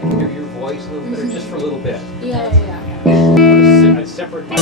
can hear your voice a little better, just for a little bit. Yeah. A separate mic.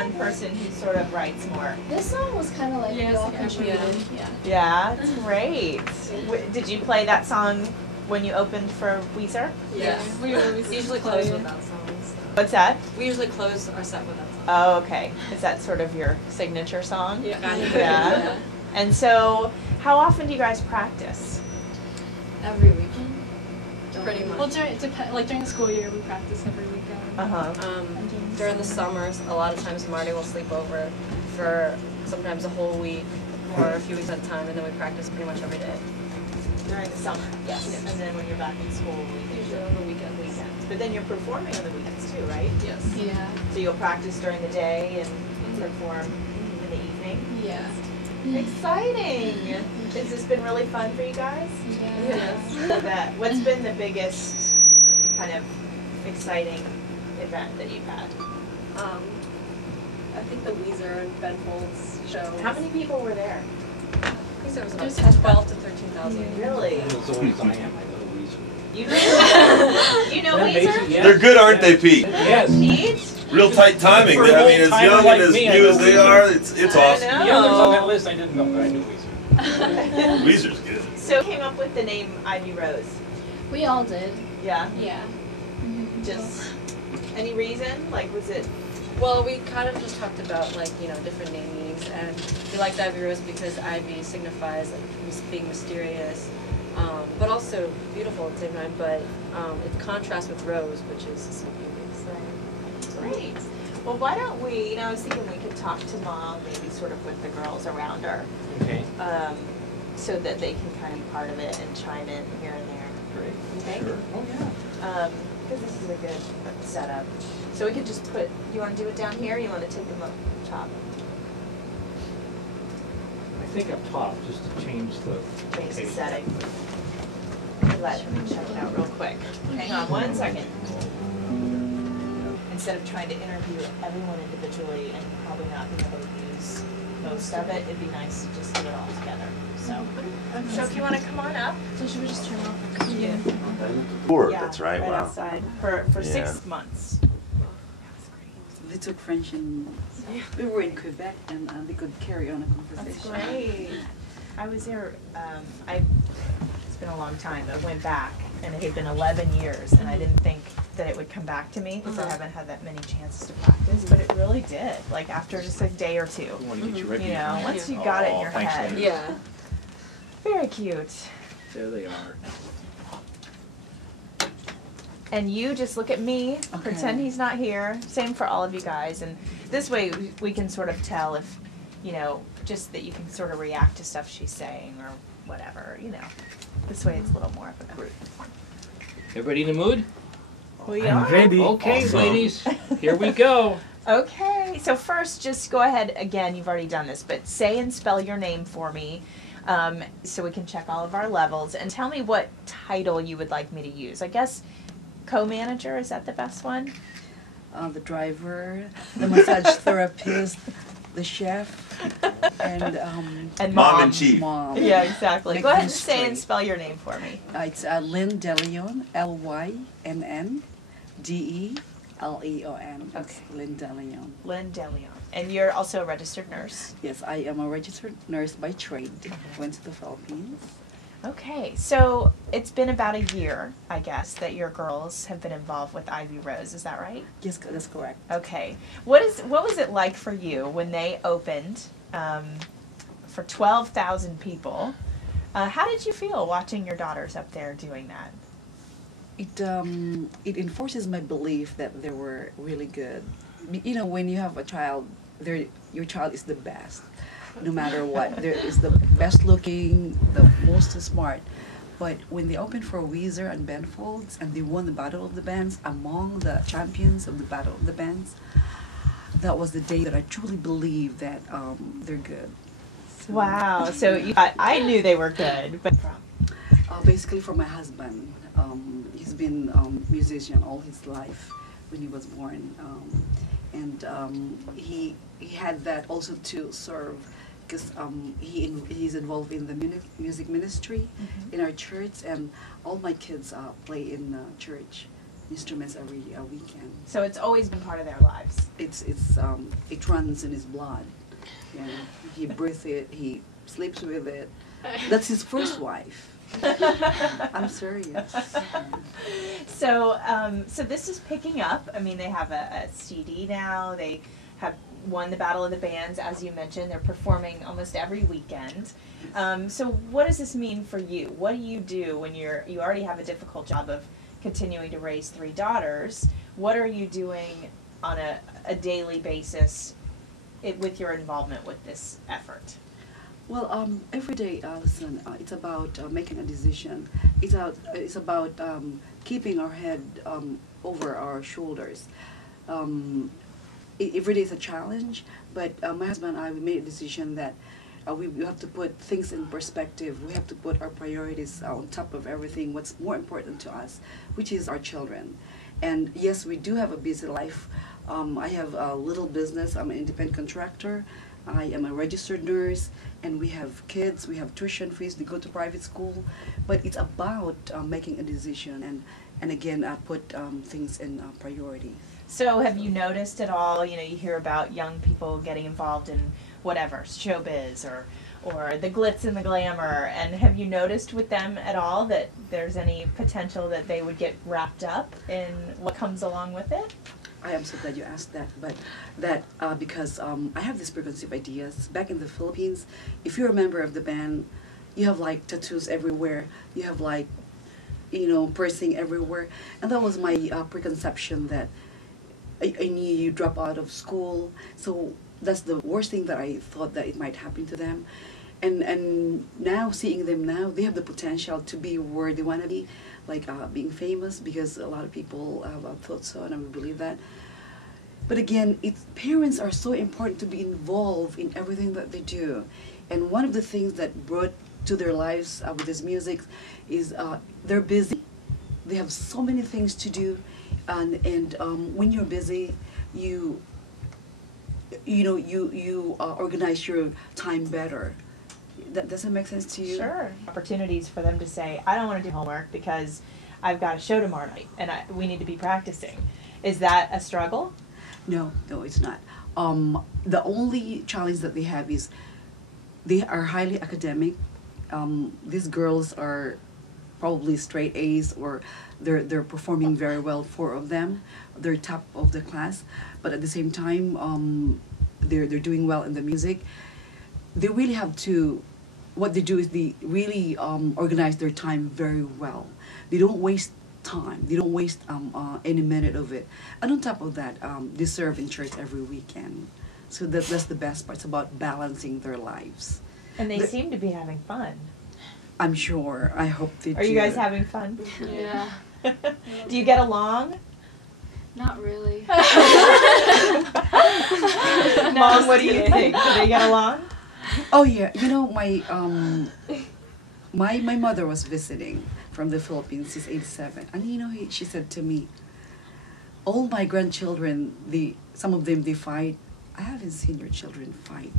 one person who sort of writes more? This song was kind of like we all contributed. Yeah, it's great. Did you play that song when you opened for Weezer? Yeah. We usually close with that song. So. What's that? We usually close our set with that song. Oh, okay. Is that sort of your signature song? Yeah. Yeah. And so, how often do you guys practice? Every weekend. Pretty much. Well, during the school year, we practice every weekend. Uh-huh. During the summers, a lot of times Marty will sleep over for sometimes a whole week or a few weeks at a time, and then we practice pretty much every day. During the summer? Yes. And then when you're back in school, Usually on the weekends. But then you're performing on the weekends too, right? Yes. Yeah. So you'll practice during the day and perform in the evening? Yeah. Exciting! Has this been really fun for you guys? Yes. I bet. What's been the biggest kind of exciting event that you've had? I think the Weezer and Ben Folds show. How many people were there? I think there was about There's 12 to 13,000. Really? As old as I am, I know Weezer. You know, you know Yeah, Weezer? basically, yes. They're good, aren't they, Yes. Pete? Yes. Pete? Real tight timing. For I an mean, as old-timer young like and as me, I new know as they Weezer. are, it's I awesome. know. The others on that list I didn't know, but I knew Weezer. Weezer's good. So came up with the name Ivy Rose. We all did. Yeah. Yeah. Just any reason? Like, was it? Well, we kind of just talked about different name meanings, and we liked Ivy Rose because Ivy signifies being mysterious, but also beautiful at the same time. But it contrasts with Rose, which is sleeping. Great. Well, why don't we? I was thinking we could talk to Mom, maybe sort of with the girls around her, Okay. so that they can kind of be part of it and chime in here and there. Great. You think? Sure. Oh, yeah. Because this is a good setup. So we could just put. You want to do it down here? Or you want to take them up top? I think up top, just to change the Change the page. setting. Let him check it out real quick. Hang on one second. Instead of trying to interview everyone individually and probably not being able to use most of it, it'd be nice to just do it all together. So if you want to come on up. So should we just turn off our computer? Tour, Yeah, that's right, wow. outside for Yeah. 6 months. They took French and we were in Quebec and they could carry on a That's conversation. great. I was there, it's been a long time, I went back and it had been 11 years and I didn't think that it would come back to me because I haven't had that many chances to practice, but it really did, like after just a day or two. I want to get you right You behind know, once you. you got it in Oh, your thanks, head. Lynn. Yeah. Very cute. There they are. And you just look at me, Okay. pretend he's not here. Same for all of you guys. And this way we can sort of tell if, just that you can sort of react to stuff she's saying or whatever, This way it's a little more of a group. Everybody in the mood? We are. Okay, Awesome. ladies, here we go. Okay, so first just go ahead, again, you've already done this, but say and spell your name for me so we can check all of our levels. And tell me what title you would like me to use. I guess co-manager, is that the best one? The driver, the massage therapist, the chef, and And Mom and Chief. mom. Yeah, exactly. Make Go ahead them and say and straight. spell your name for me. It's Lynn DeLeon, Lynnn, DeLeon. It's Lynn DeLeon. Lynn DeLeon. And you're also a registered nurse. Yes, I am a registered nurse by trade. Went to the Philippines. Okay, so it's been about a year, I guess, that your girls have been involved with Ivy Rose. Is that right? Yes, that's correct. Okay. What was it like for you when they opened for 12,000 people? How did you feel watching your daughters up there doing that? It enforces my belief that they were really good. When you have a child, your child is the best, no matter what. There is the best looking, the most smart. But when they opened for Weezer and Ben Folds and they won the Battle of the Bands among the champions of the Battle of the Bands, that was the day that I truly believed that they're good. So, Wow. So I knew they were good, but basically for my husband. He's been a musician all his life when he was born. He had that also to serve because he's involved in the music ministry in our church, and all my kids play in church instruments every weekend. so it's always been part of their lives. It runs in his blood. Yeah, he breathes it. He sleeps with it. That's his first wife. I'm serious. So this is picking up. I mean, they have a CD now. They have won the Battle of the Bands, as you mentioned. They're performing almost every weekend. So what does this mean for you? What do you do when you already have a difficult job of continuing to raise 3 daughters? What are you doing on a daily basis with your involvement with this effort? Well, every day, listen, it's about making a decision. It's about keeping our head over our shoulders. Every day is a challenge, but my husband and I, we made a decision that we have to put things in perspective. We have to put our priorities on top of everything, what's more important to us, which is our children. And yes, we do have a busy life. I have a little business. I'm an independent contractor. I am a registered nurse, and we have kids, we have tuition fees, they go to private school, but it's about making a decision and again, put things in priority. So have you noticed at all, you hear about young people getting involved in whatever, showbiz or the glitz and the glamour, and have you noticed with them at all that there's any potential that they would get wrapped up in what comes along with it? I am so glad you asked that, but because I have these preconceived ideas. Back in the Philippines, if you're a member of the band, you have like tattoos everywhere, you have like, piercing everywhere, and that was my preconception that I knew you drop out of school, so that's the worst thing that I thought that it might happen to them. And now, seeing them now, they have the potential to be where they want to be, like being famous, because a lot of people have thought so, and I believe that. But again, parents are so important to be involved in everything that they do. And one of the things that brought to their lives with this music is they're busy. They have so many things to do, and when you're busy, you organize your time better. Does it make sense to you? Sure. Opportunities for them to say, I don't want to do homework because I've got a show tomorrow night and we need to be practicing. Is that a struggle? No, it's not. The only challenge that they have is they are highly academic. These girls are probably straight A's, or they're performing very well, 4 of them. They're top of the class, but at the same time, they're doing well in the music. They really have to, what they do is they really organize their time very well. They don't waste time. They don't waste any minute of it. And on top of that, they serve in church every weekend. So that's the best part. It's about balancing their lives. And they seem to be having fun. I'm sure. I hope they do. Are you guys having fun? Yeah. Do you get along? Not really. Mom, what do you think? Do they get along? Oh yeah, my mother was visiting from the Philippines. She's 87, and she said to me, all my grandchildren, some of them they fight. I haven't seen your children fight.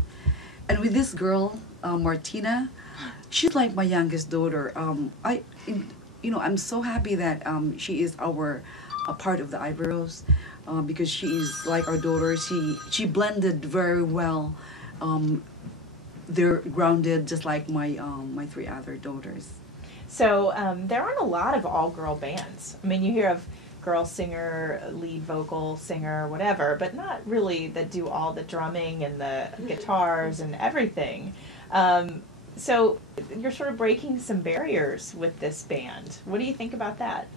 And with this girl, Martina, she's like my youngest daughter. I'm so happy that she is a part of the Ivy Rose, because she is like our daughter. She blended very well. They're grounded just like my 3 other daughters. So there aren't a lot of all-girl bands. I mean, you hear of girl singer, lead vocal singer, whatever, but not really that do all the drumming and the guitars and everything. So you're sort of breaking some barriers with this band. What do you think about that?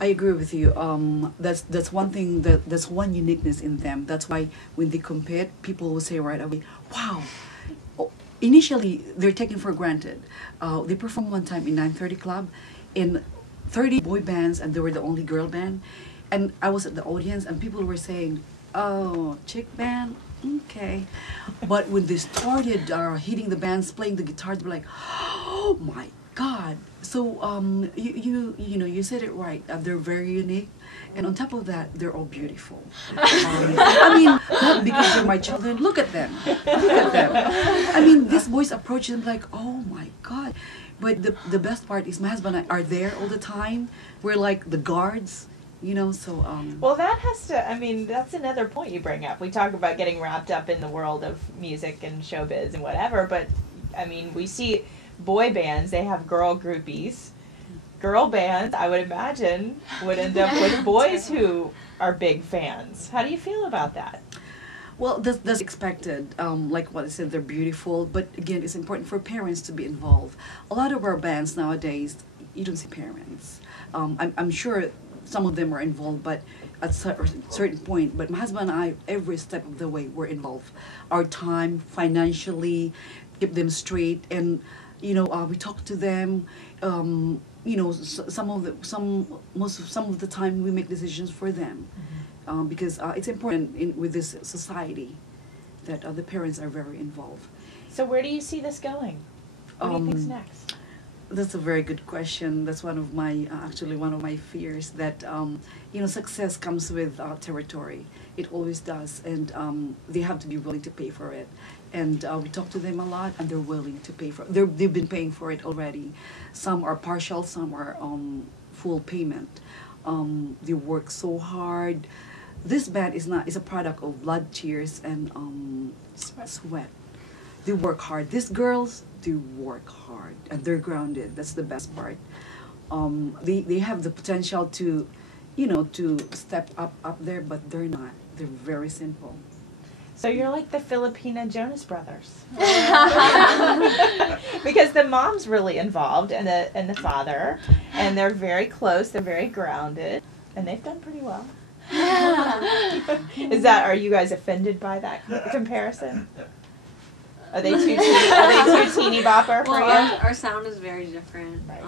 I agree with you. That's one thing, that's one uniqueness in them. That's why when they compete, people will say right away, wow. Initially, they're taken for granted. They performed one time in 930 Club in 30 boy bands, and they were the only girl band. And I was at the audience, and people were saying, oh, chick band? Okay. But when they started hitting the bands, playing the guitars, they were like, oh my God. So you said it right. They're very unique, and on top of that, they're all beautiful. I mean, not because they're my children. Look at them. Look at them. I mean, these boys approach them like, oh my God. But the best part is my husband and I are there all the time. We're like the guards. So well, that has to, I mean, that's another point you bring up. We talk about getting wrapped up in the world of music and showbiz and whatever, but I mean, we see boy bands, they have girl groupies. Girl bands, I would imagine, would end up with boys who are big fans. How do you feel about that? Well, that's expected. Like what I said, they're beautiful, but again, it's important for parents to be involved. A lot of our bands nowadays, you don't see parents. I'm sure some of them are involved, but at a certain point. But my husband and I, every step of the way, we're involved. Our time, financially, keep them straight, and we talk to them. Some of the time we make decisions for them. Because it's important with this society that the parents are very involved. So where do you see this going? What do you think's next? That's a very good question. That's one of my actually one of my fears, that success comes with territory. It always does, and they have to be willing to pay for it. And we talk to them a lot, and they're willing to pay for it. They've been paying for it already. Some are partial, some are full payment. They work so hard. This band is a product of blood, tears, and sweat. They work hard. These girls, they work hard, and they're grounded. That's the best part. They have the potential to, to step up there, but they're not. They're very simple. So you're like the Filipina Jonas Brothers. Because the mom's really involved, and the father, and they're very close, they're very grounded, and they've done pretty well. Are you guys offended by that comparison? Are they too teeny bopper for Well, you? our sound is very different. Right.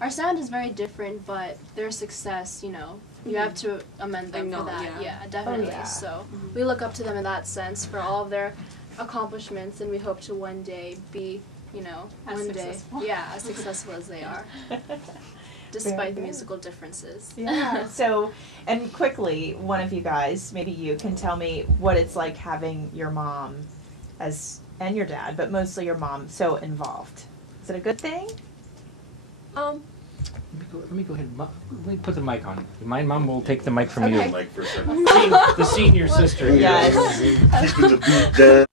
Our sound is very different, but their success, you have to amend them for Acknowledge, that. yeah. Yeah, definitely. yeah. So we look up to them in that sense for all of their accomplishments, and we hope to one day be, As one successful. day, as successful as they are, Very despite the good. musical differences. Yeah. So, and quickly, one of you guys, maybe you, can tell me what it's like having your mom and your dad, but mostly your mom, so involved. Is it a good thing? Let me go ahead. Let me put the mic on. You mind, Mom? We'll take the mic from Okay. you. Like for a second. The senior sister here. Yes. Keeping the beat down.